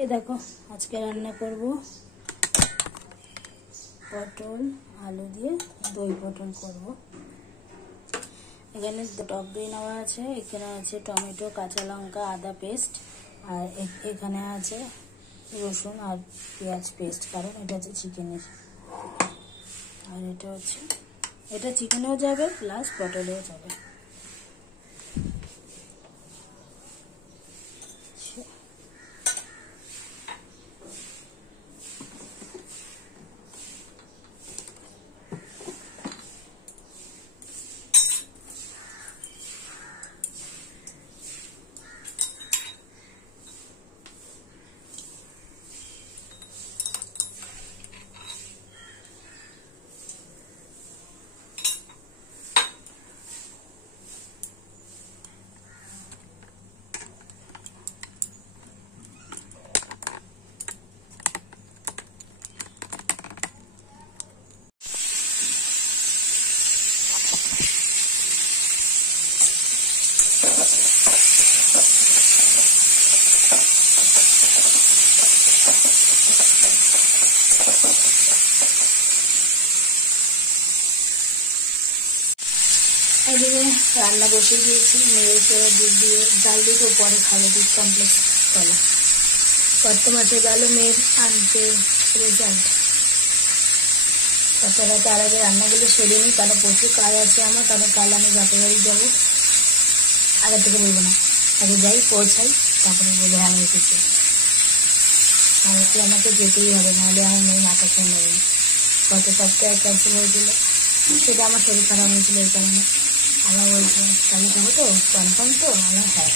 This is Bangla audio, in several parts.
এই দেখো আজকে রান্না করব পটল আলু দিয়ে দই পটল করব। এখানে টক দই নেওয়া আছে, এখানে আছে টমেটো, কাঁচা লঙ্কা, আদা পেস্ট, আর এখানে আছে রসুন আর পেঁয়াজ পেস্ট, কারণ এটা হচ্ছে চিকেনের। আর এটা চিকেনেও যাবে প্লাস পটলেও যাবে। এদিকে রান্না বসে দিয়েছি, মেয়েকে দুধ দিয়ে ডাল দিতে পরে খাবে, দুধ কমপ্লেক্স চলে। কত মাসে গেল মেয়ের আনতে রেজাল্ট। তাছাড়া তার আগে রান্নাগুলো সেরে নিই, কারণ প্রচুর কাজ আছে আমার, কারণ কাল আমি বাপের বাড়ি যাবো। আগে থেকে বলবো না, আগে যাই পৌঁছাই তারপরে বলে আমি এসেছি। আমাকে যেতেই হবে, নাহলে আমার মেয়ে মাথা খেয়ে নেবে। গত সপ্তাহে ক্যান্সেল হয়েছিল, সেটা আমার শরীর খারাপ হয়েছিল, এই কারণে আমার বলছে তাহলে যাবো তো, কনফার্ম তো? আমার হ্যাঁ।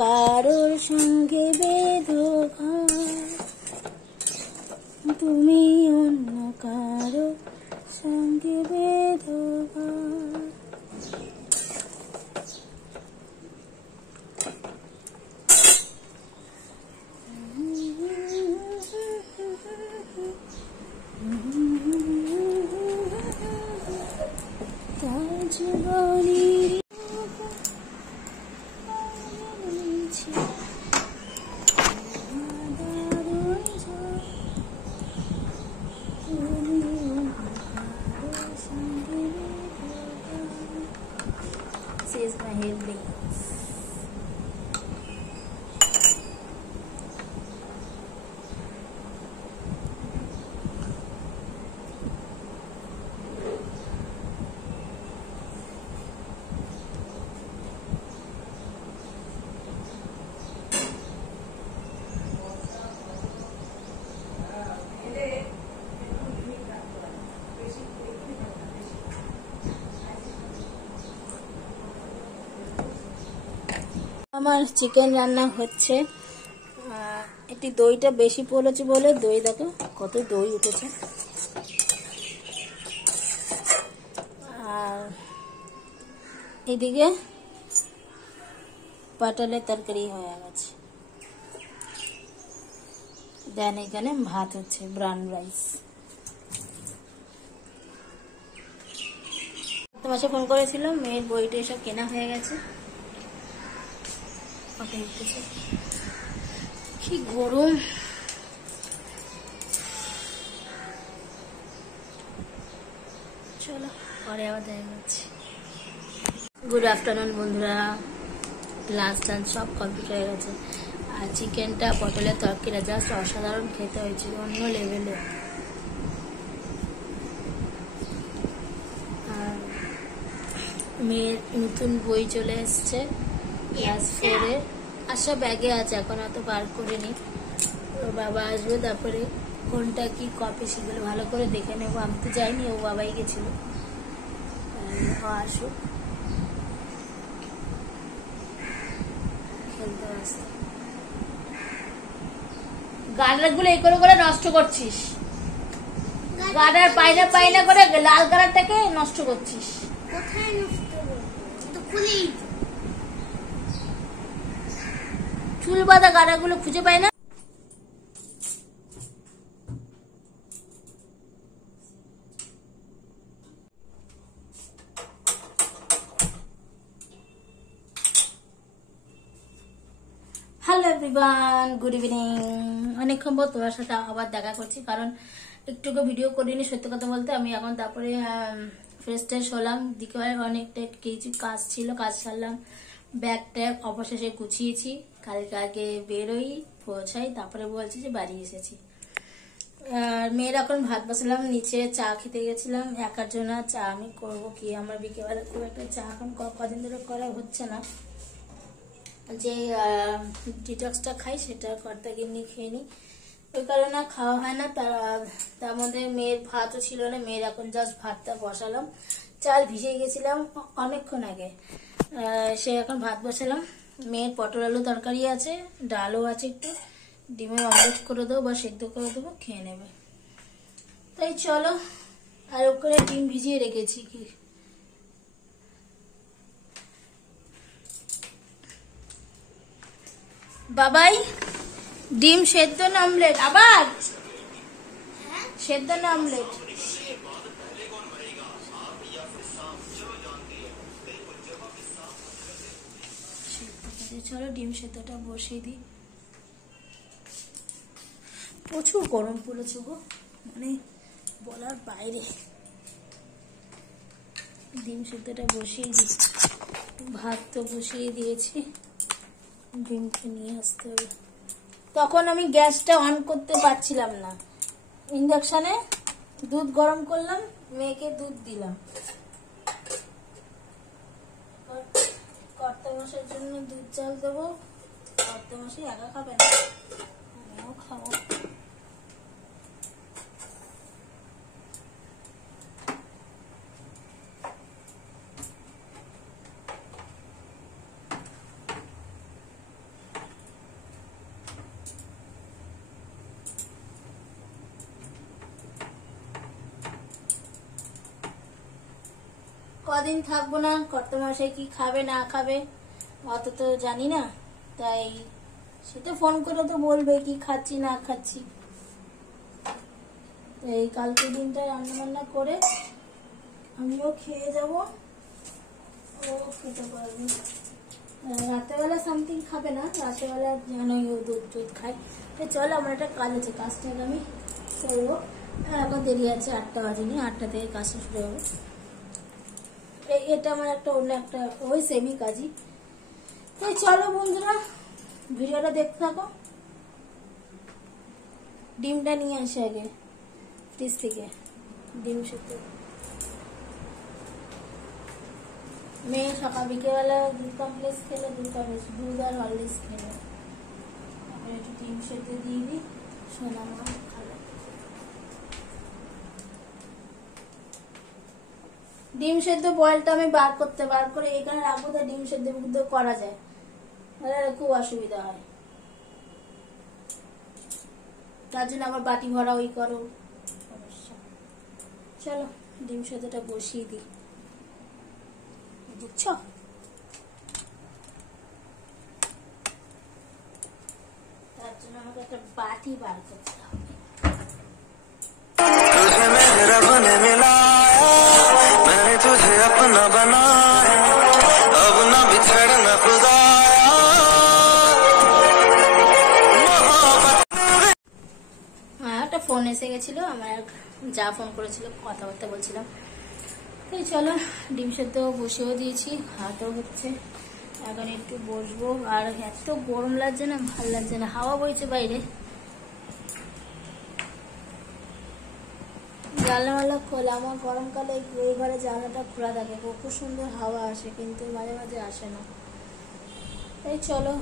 কারোর সঙ্গে বেদঘাত, তুমি অন্য কারো সঙ্গে বেদঘাত। হেলদি। আমার চিকেন রান্না হচ্ছে। একটি দইটা বেশি পড়েছে বলে দই দেখো কত দই উঠেছে। আর এদিকে পটলের তরকারি হয়ে গেছে। দেন এখানে ভাত হচ্ছে, ব্রাউন রাইস। তোমার ফোন করেছিল, মেয়ের বইটা এসব কেনা হয়ে গেছে। কি গরম। চলো পরে আবার দেখা যাচ্ছে। গুড আফটারনুন বন্ধুরা, লাঞ্চ টাঞ্চ সব কমপ্লিট হয়ে গেছে। আর চিকেনটা পটলের তরকারিটা জাস্ট অসাধারণ খেতে হয়েছে, অন্য লেভেলে। আর মেয়ের নতুন বই চলে এসছে ক্লাস 4-এ। আশা ব্যাগে আছে, এখন অত বার করিনি। ওর বাবা আসবে, তারপরে কোনটা কি কপি সেগুলো ভালো করে দেখে নেবো। আমি তো যাইনি, ও বাবাই গেছিল। আসুক, খেলতে আসতে। গার্ডারগুলো এই করে করে নষ্ট করছিস। গার্ডার পাইনা পাইনা করে লাল কালারটাকে নষ্ট করছিস। কোথায় নষ্ট করব? তো খুলেই চুল বাঁধা গাড়াগুলো খুঁজে পায় না। Hello everyone, good evening. অনেকক্ষণ পর তোমার সাথে আবার দেখা করছি, কারণ একটুকু ভিডিও করিনি। সত্যি কথা বলতে আমি এখন তারপরে ফ্রেশ ট্রেশ হলাম। দিকে অনেকটা কিছু কাজ ছিল, কাজ সারলাম। ব্যাগ ট্যাগ অবশেষে গুছিয়েছি। কালকে আগে বেরোই, পৌঁছাই, তারপরে বলছি যে বাড়ি এসেছি। আর মেয়ের এখন ভাত বসালাম, নিচে চা খেতে গেছিলাম একার জন্য। চা আমি করবো কি, আমার বিকেলবেলা খুব একটা চা এখন কদিন ধরে করা হচ্ছে না। যে ডিটক্সটা খাই সেটা কর্তা গিন্নি খেয়ে নিই, ওই কারণে খাওয়া হয় না। তার মধ্যে মেয়ের ভাতও ছিল না। মেয়ের এখন জাস্ট ভাতটা বসালাম, চাল ভিজে গেছিলাম অনেকক্ষণ আগে। সে এখন ভাত বসালাম। মেয়ের পটল আলু তরকারি আছে, ডালও আছে, একটু ডিমের অমলেট করে দেবো বা সেদ্ধ করে দেবো, খেয়ে নেবে। তাই চলো। আর ওখানে ডিম ভিজিয়ে রেখেছি। কি বাবাই, ডিম সেদ্ধ না অমলেট? আবার সেদ্ধ না অমলেট? চলো ডিম সেদ্ধটা বসিয়ে দিই। প্রচুর গরম পড়েছে গো, মানে বলার বাইরে। ডিম সেদ্ধটা বসিয়ে দিই। ভাত তো বসিয়ে দিয়েছি, ডিমকে নিয়ে আসতে হবে। তখন আমি গ্যাসটা অন করতে পারছিলাম না। ইন্ডাকশনে দুধ গরম করলাম, মেয়েকে দুধ দিলাম। কর্তা মশাইয়ের জন্য দুধ চাল দেবো। কর্তা মশাই একা খাবে না, আমিও খাবো। কদিন থাকবো না, কর্তা মশাই কি খাবে না খাবে অত তো জানি না। তাই সেটা ফোন করে তো বলবে কি খাচ্ছি না খাচ্ছি। এই কালকে দিনটা রান্না বান্না করে আমিও খেয়ে যাব, ও খেতে পারবে। রাতেবেলা সামথিং খাবে না, রাতেবেলা যেন দুধ টুধ খাই। চলো আমার একটা কাজ আছে, কাজটাকে আমি করবো। এখন দেরি আছে, 8টা বাজেনি, 8টা থেকে কাজটা শুরু হবে। এটা আমার একটা অন্য একটা ওই সেমই কাজই। তো চলো বন্ধুরা ভিডিওটা দেখতে থাকো। ডিমটা নিয়ে আসে আগে ফ্রিজ থেকে, ডিম সেদ্ধ। মেয়ে সকাল বিকেলবেলা দুধ কমপ্লেক্স খেলে, দুধ আর হরলিক্স খেলে। আমি একটু ডিম সেদ্ধ দিয়ে দিই, সোনা মা খাবে। ডিম সেদ্ধ বয়েলটা আমি বার করে এখানে রাখবো, তো ডিম সেদ্ধ করা যায়, খুব অসুবিধা হয়। তার জন্য আবার বাটি ভরা ওই করো সমস্যা। চলো ডিম সেদ্ধটা বসিয়ে দিই, বুঝছো? তার জন্য আমাকে একটা বাটি বার করতে হবে। একটা ফোন এসে গেছিল, আমার যা ফোন করেছিল, কথাবার্তা বলছিলাম। তো চলো ডিম সেদ্ধ বসেও দিয়েছি, হাতও হচ্ছে, এখন একটু বসবো। আর এত গরম লাগছে না, ভালো লাগছে না, হাওয়া বইছে বাইরে। জানলা খোলা, আমার গরমকালে এই ঘরে জানলাটা খোলা থাকে, খুব সুন্দর হাওয়া আসে, কিন্তু মাঝে মাঝে আসে না। তাই চলো